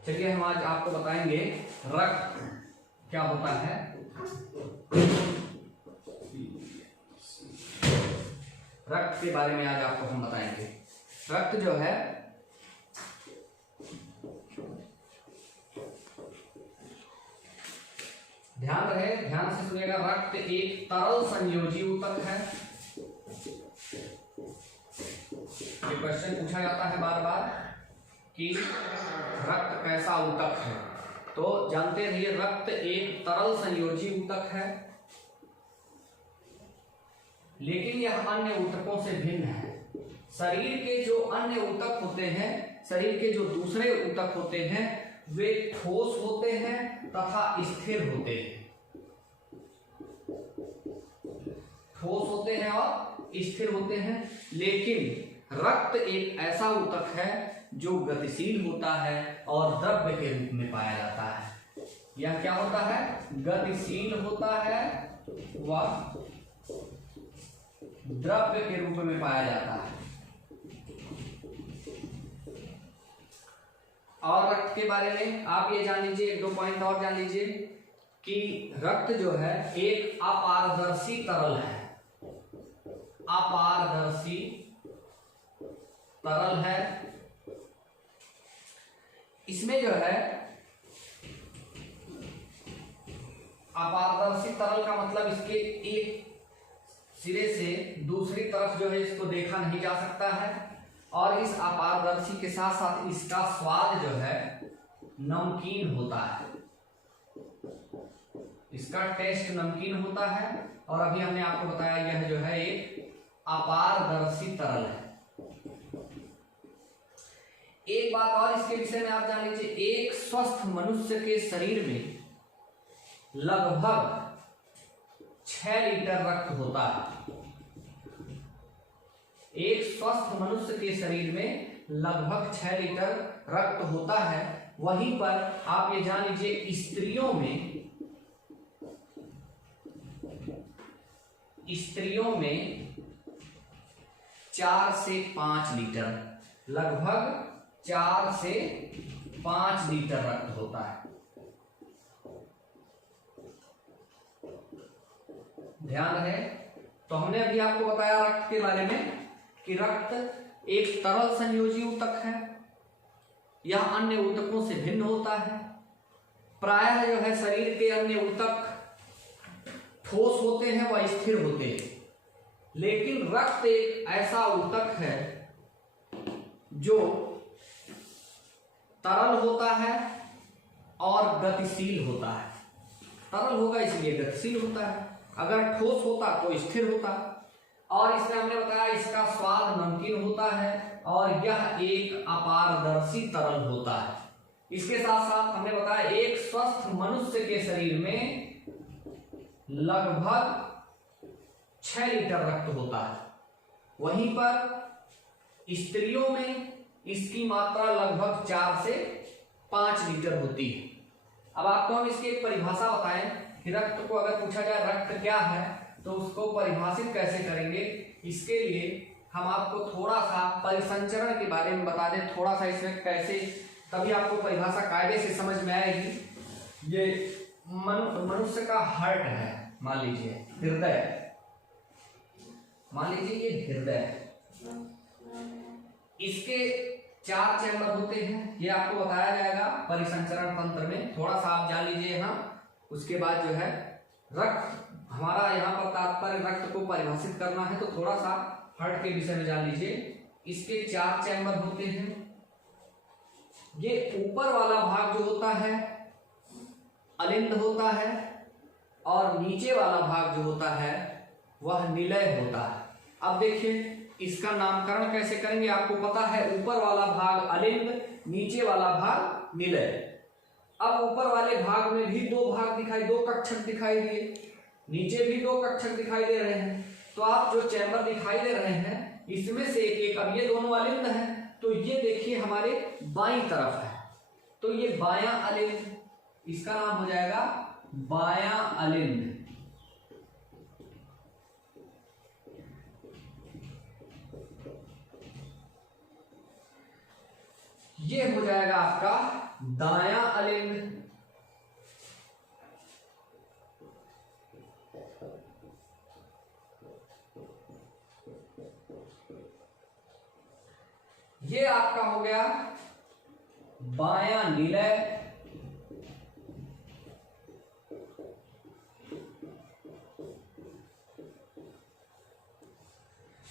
चलिए हम आज आपको बताएंगे रक्त क्या होता है। रक्त के बारे में आज आपको हम बताएंगे। रक्त जो है ध्यान रहे, ध्यान से सुनिएगा। रक्त एक तरल संयोजी ऊतक है। ये क्वेश्चन पूछा जाता है बार बार कि रक्त कैसा ऊतक है, तो जानते रहिए रक्त एक तरल संयोजी ऊतक है, लेकिन यह अन्य ऊतकों से भिन्न है। शरीर के जो अन्य ऊतक होते हैं, शरीर के जो दूसरे ऊतक होते हैं, वे ठोस होते हैं तथा स्थिर होते हैं। ठोस होते हैं और स्थिर होते हैं, लेकिन रक्त एक ऐसा ऊतक है जो गतिशील होता है और द्रव्य के रूप में पाया जाता है। यह क्या होता है? गतिशील होता है व द्रव्य के रूप में पाया जाता है। और रक्त के बारे में आप ये जान लीजिए, एक दो पॉइंट और जान लीजिए कि रक्त जो है एक अपारदर्शी तरल है। अपारदर्शी तरल है। इसमें जो है अपारदर्शी तरल का मतलब इसके एक सिरे से दूसरी तरफ जो है इसको देखा नहीं जा सकता है, और इस अपारदर्शी के साथ साथ इसका स्वाद जो है नमकीन होता है। इसका टेस्ट नमकीन होता है, और अभी हमने आपको बताया यह जो है एक अपारदर्शी तरल है। एक बात और इसके विषय में आप जान लीजिए, एक स्वस्थ मनुष्य के शरीर में लगभग 6 लीटर रक्त होता है। एक स्वस्थ मनुष्य के शरीर में लगभग 6 लीटर रक्त होता है। वहीं पर आप ये जान लीजिए स्त्रियों में 4 से 5 लीटर, लगभग 4 से 5 लीटर रक्त होता है। ध्यान रहे। तो हमने अभी आपको बताया रक्त के बारे में कि रक्त एक तरल संयोजी ऊतक है। यह अन्य ऊतकों से भिन्न होता है। प्रायः जो है शरीर के अन्य ऊतक ठोस होते हैं व स्थिर होते हैं, लेकिन रक्त एक ऐसा ऊतक है जो तरल होता है और गतिशील होता है। तरल होगा इसलिए गतिशील होता है, अगर ठोस होता तो स्थिर होता। और इसमें हमने बताया इसका स्वाद नमकीन होता है, और यह एक अपारदर्शी तरल होता है। इसके साथ साथ हमने बताया एक स्वस्थ मनुष्य के शरीर में लगभग 6 लीटर रक्त होता है। वहीं पर स्त्रियों में इसकी मात्रा लगभग 4 से 5 लीटर होती है। अब आपको हम इसकी एक परिभाषा बताएं कि रक्त को अगर पूछा जाए रक्त क्या है तो उसको परिभाषित कैसे करेंगे। इसके लिए हम आपको थोड़ा सा परिसंचरण के बारे में बता दें, थोड़ा सा इसमें कैसे, तभी आपको परिभाषा कायदे से समझ में आएगी। ये मनुष्य का हार्ट है, मान लीजिए हृदय, मान लीजिए ये हृदय है। इसके 4 चैम्बर होते हैं, ये आपको बताया जाएगा परिसंचरण तंत्र में। थोड़ा सा आप जान लीजिए यहाँ। उसके बाद जो है रक्त, हमारा यहाँ पर तात्पर्य रक्त को परिभाषित करना है, तो थोड़ा सा हार्ट के विषय में जान लीजिए। इसके 4 चैम्बर होते हैं। ये ऊपर वाला भाग जो होता है अलिंद होता है, और नीचे वाला भाग जो होता है वह निलय होता है। अब देखिए इसका नामकरण कैसे करेंगे। आपको पता है ऊपर वाला भाग अलिंद, नीचे वाला भाग निलय। अब ऊपर वाले भाग में भी 2 भाग दिखाई, 2 कक्षक दिखाई दिए, नीचे भी 2 कक्षक दिखाई दे रहे हैं। तो आप जो चैम्बर दिखाई दे रहे हैं इसमें से एक, अब ये दोनों अलिंद हैं, तो ये देखिए हमारे बाईं तरफ है, तो ये बायां अलिंद, इसका नाम हो जाएगा बायां अलिंद। ये हो जाएगा आपका दायां अलिंद, ये आपका हो गया बायां निलय,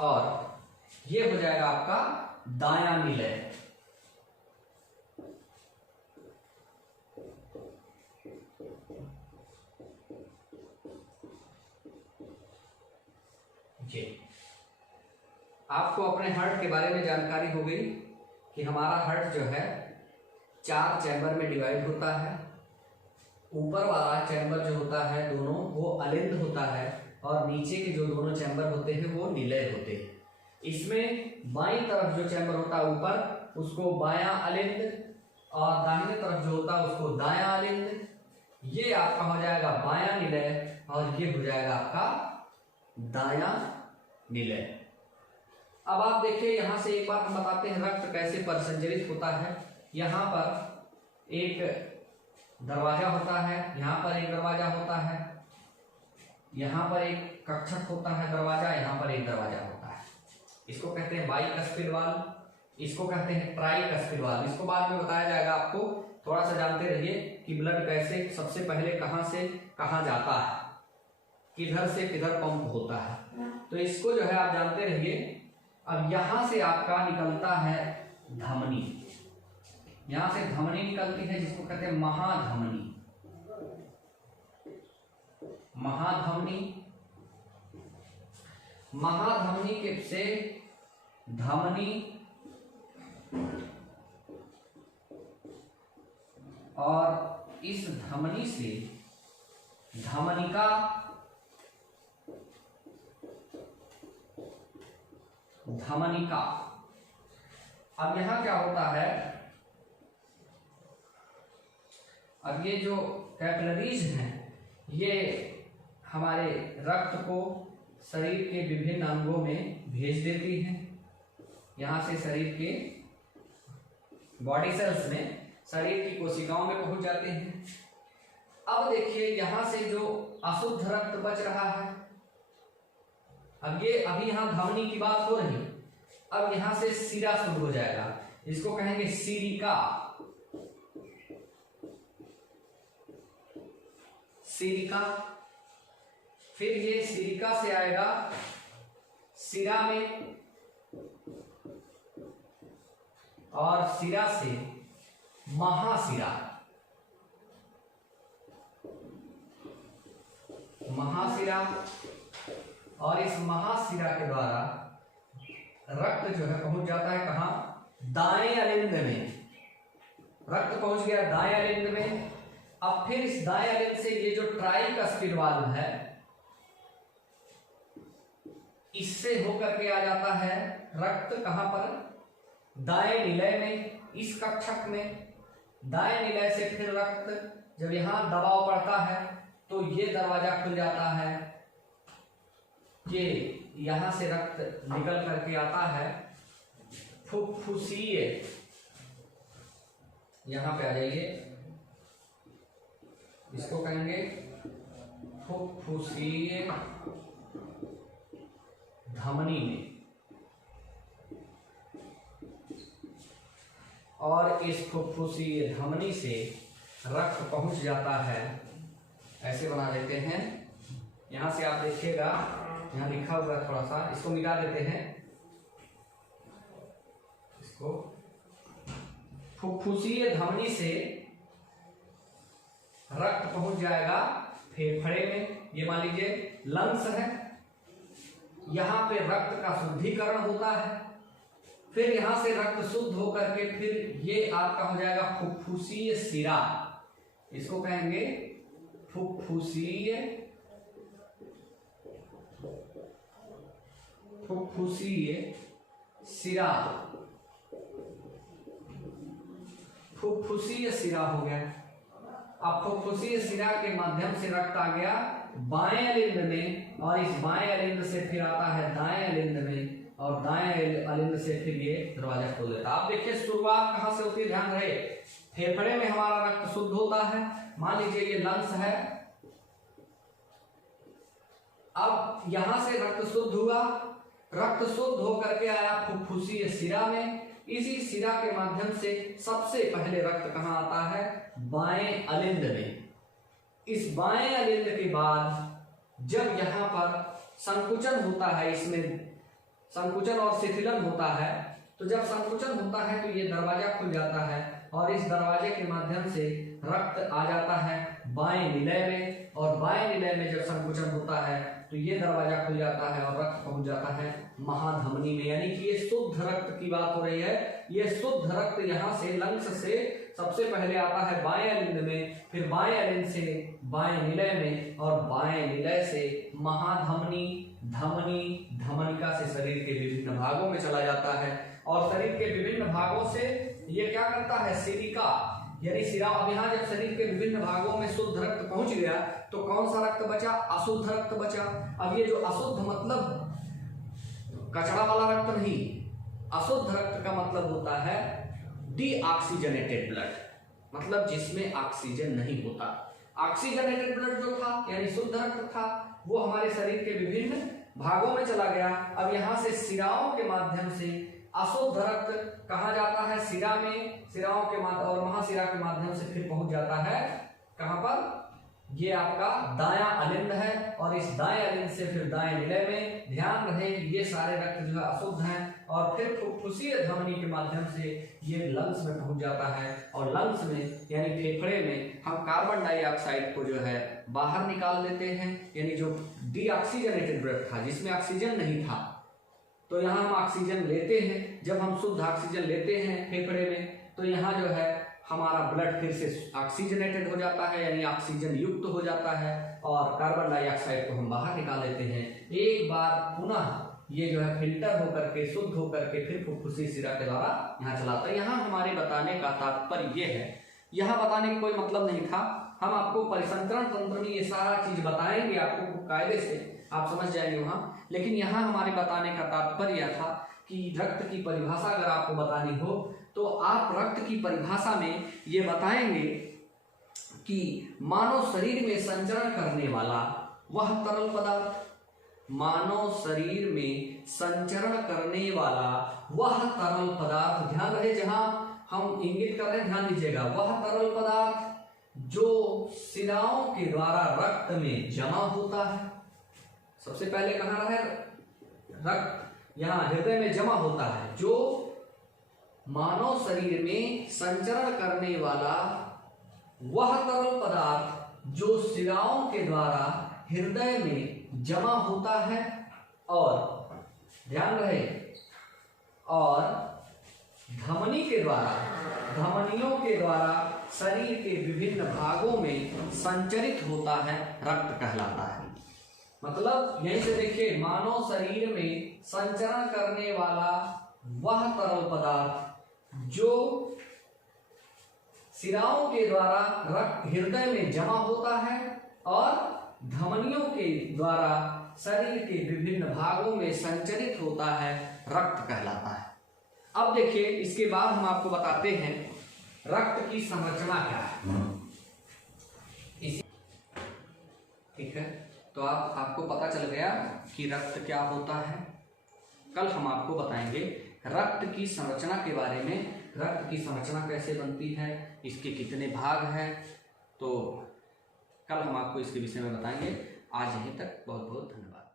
और ये हो जाएगा आपका दायां निलय। जी, आपको अपने हार्ट के बारे में जानकारी हो गई कि हमारा हार्ट जो है 4 चैम्बर में डिवाइड होता है। ऊपर वाला चैम्बर जो होता है दोनों वो अलिंद होता है, और नीचे के जो दोनों चैम्बर होते हैं वो निलय होते हैं। इसमें बाईं तरफ जो चैम्बर होता है ऊपर उसको बायां अलिंद, और दाहिने तरफ जो होता है उसको दायां अलिंद। ये आपका हो जाएगा बायां निलय, और ये हो जाएगा आपका दायां निलय। अब आप देखिए यहां से एक बात हम बताते हैं रक्त कैसे परिसंचरित होता है। यहाँ पर एक दरवाजा होता है, यहाँ पर एक दरवाजा होता है, यहाँ पर एक कक्षक होता है दरवाजा, यहाँ पर एक दरवाजा होता है। इसको कहते हैं बाइकस्पिड वाल्व, इसको कहते हैं ट्राइकस्पिड वाल्व। इसको बाद में बताया जाएगा आपको, थोड़ा सा जानते रहिए कि ब्लड कैसे सबसे पहले कहाँ से कहाँ जाता है, किधर से किधर पंप होता है। तो इसको जो है आप जानते रहिए। अब यहां से आपका निकलता है धमनी, यहां से धमनी निकलती है जिसको कहते हैं महाधमनी। महाधमनी, महाधमनी के से धमनी, और इस धमनी से धमनिका, धमनिका। अब यहां क्या होता है, अब ये जो कैपिलरीज हैं ये हमारे रक्त को शरीर के विभिन्न अंगों में भेज देती हैं। यहां से शरीर के बॉडी सेल्स में, शरीर की कोशिकाओं में पहुंच जाते हैं। अब देखिए यहां से जो अशुद्ध रक्त बच रहा है, अब ये अभी यहां धमनी की बात हो रही, अब यहां से सिरा शुरू हो जाएगा, इसको कहेंगे सिरिका। सिरिका, फिर ये सिरिका से आएगा सिरा में, और सिरा से महासिरा, महासिरा, और इस महासिरा के द्वारा रक्त जो है पहुंच जाता है कहां, दाएं अलिंद में। रक्त पहुंच गया दाएं अलिंद में। अब फिर इस दाएं अलिंद से ये जो ट्राइकस्पिड वाल्व है इससे होकर के आ जाता है रक्त कहां पर, दाएं निलय में, इस कक्षक में। दाएं निलय से फिर रक्त जब यहां दबाव पड़ता है तो ये दरवाजा खुल जाता है, ये यहां से रक्त निकल करके आता है फुफ्फुसीय, यहां पे आ जाइए, इसको कहेंगे फुफ्फुसीय धमनी में। और इस फुफ्फुसीय धमनी से रक्त पहुंच जाता है, ऐसे बना देते हैं। यहां से आप देखिएगा यहां लिखा हुआ है, थोड़ा सा इसको मिटा देते हैं, इसको फुफ्फुसीय धमनी से रक्त पहुंच जाएगा फेफड़े में। ये मान लीजिए लंग्स है, यहां पे रक्त का शुद्धिकरण होता है, फिर यहां से रक्त शुद्ध होकर के फिर ये आपका हो जाएगा फुफ्फुसीय सिरा, इसको कहेंगे फुफ्फुसीय, फुफ्फुसीय सिरा, फुफ्फुसीय सिरा हो गया। अब फुफ्फुसीय सिरा के माध्यम से रक्त आ गया बाएं अलिंद में, और इस बाएं अलिंद से फिर आता है दाएं अलिंद में, और दाएं अलिंद से फिर ये दरवाजा खोल देता है। आप देखिए शुरुआत कहां से होती है, ध्यान रहे, फेफड़े में हमारा रक्त शुद्ध होता है। मान लीजिए ये लंग्स है, अब यहां से रक्त शुद्ध हुआ, रक्त शुद्ध होकर के आया फुफ्फुसीय शिरा में, इसी शिरा के माध्यम से सबसे पहले रक्त कहां आता है, बाएं अलिंद में। इस बाएं अलिंद के बाद जब यहां पर संकुचन होता है, इसमें संकुचन और शिथिलन होता है, तो जब संकुचन होता है तो ये दरवाजा खुल जाता है और इस दरवाजे के माध्यम से रक्त आ जाता है बाएं निलय में, और बाएं निलय में जब संकुचन होता है तो ये दरवाजा खुल जाता है और रक्त पहुंच जाता है महाधमनी में। यानी कि ये शुद्ध रक्त की बात हो रही है। ये शुद्ध रक्त यहाँ से लंग्स से सबसे पहले आता है बाएं अलिंद में, फिर बाएं अलिंद से बाएं निलय में, और बाएं निलय से महाधमनी, धमनी, धमनिका से शरीर के विभिन्न भागों में चला जाता है। और शरीर के विभिन्न भागों से ये क्या करता है, सिरिका यानी सिरा। अब यहाँ जब शरीर के विभिन्न भागों में शुद्ध रक्त पहुंच गया तो कौन सा रक्त बचा, अशुद्ध रक्त बचा। अब ये जो अशुद्ध मतलब कचरा वाला रक्त नहीं, अशुद्ध रक्त का मतलब होता है डीऑक्सीजनेटेड ब्लड, मतलब जिसमें ऑक्सीजन नहीं होता। ऑक्सीजनेटेड ब्लड जो था यानी शुद्ध रक्त था, वो हमारे शरीर के विभिन्न भागों में चला गया। अब यहाँ से शिराओं के माध्यम से अशुद्ध रक्त कहाँ जाता है, शिरा में, शिराओं के माध्यम और महाशिरा के माध्यम से फिर पहुंच जाता है कहां पर, ये आपका दायां अलिंद है, और इस दाएं अलिंद से फिर दाएं निलय में। ध्यान रहे ये सारे रक्त जो है अशुद्ध हैं, और फिर फुफ्फुसीय धमनी के माध्यम से ये लंग्स में पहुंच जाता है, और लंग्स में यानी फेफड़े में हम कार्बन डाइऑक्साइड को जो है बाहर निकाल देते हैं। यानी जो डीऑक्सीजनेटेड ब्लड था जिसमें ऑक्सीजन नहीं था, तो यहाँ हम ऑक्सीजन लेते हैं। जब हम शुद्ध ऑक्सीजन लेते हैं फेफड़े में, तो यहाँ जो है हमारा ब्लड फिर से ऑक्सीजनेटेड हो जाता है, यानी ऑक्सीजन युक्त हो जाता है, और कार्बन डाइऑक्साइड को हम बाहर निकाल लेते हैं। एक बार पुनः ये जो है फिल्टर होकर के, शुद्ध होकर के फिर फुफ्फुसी शिरा के द्वारा यहाँ चलाता है। यहाँ हमारे बताने का तात्पर्य ये है, यहाँ बताने का कोई मतलब नहीं था, हम आपको परिसंचरण तंत्र में ये सारा चीज बताएंगे, आपको कायदे से आप समझ जाएंगे वहां। लेकिन यहाँ हमारे बताने का तात्पर्य था कि रक्त की परिभाषा अगर आपको बतानी हो तो आप रक्त की परिभाषा में ये बताएंगे कि मानव शरीर में संचरण करने वाला वह तरल पदार्थ, मानव शरीर में संचरण करने वाला वह तरल पदार्थ, ध्यान रहे जहां हम इंगित कर रहे हैं ध्यान दीजिएगा, वह तरल पदार्थ जो शिराओं के द्वारा रक्त में जमा होता है। सबसे पहले कहाँ रहे, रक्त यहाँ हृदय में जमा होता है। जो मानव शरीर में संचरण करने वाला वह तरल पदार्थ जो शिराओं के द्वारा हृदय में जमा होता है, और ध्यान रहे, और धमनी के द्वारा, धमनियों के द्वारा शरीर के विभिन्न भागों में संचरित होता है, रक्त कहलाता है। मतलब यहीं से देखिए, मानव शरीर में संचरण करने वाला वह तरल पदार्थ जो शिराओं के द्वारा रक्त हृदय में जमा होता है और धमनियों के द्वारा शरीर के विभिन्न भागों में संचरित होता है, रक्त कहलाता है। अब देखिए इसके बाद हम आपको बताते हैं रक्त की संरचना क्या है। ठीक है, तो आपको पता चल गया कि रक्त क्या होता है। कल हम आपको बताएंगे रक्त की संरचना के बारे में, रक्त की संरचना कैसे बनती है, इसके कितने भाग हैं, तो कल हम आपको इसके विषय में बताएंगे। आज यहीं तक, बहुत बहुत धन्यवाद।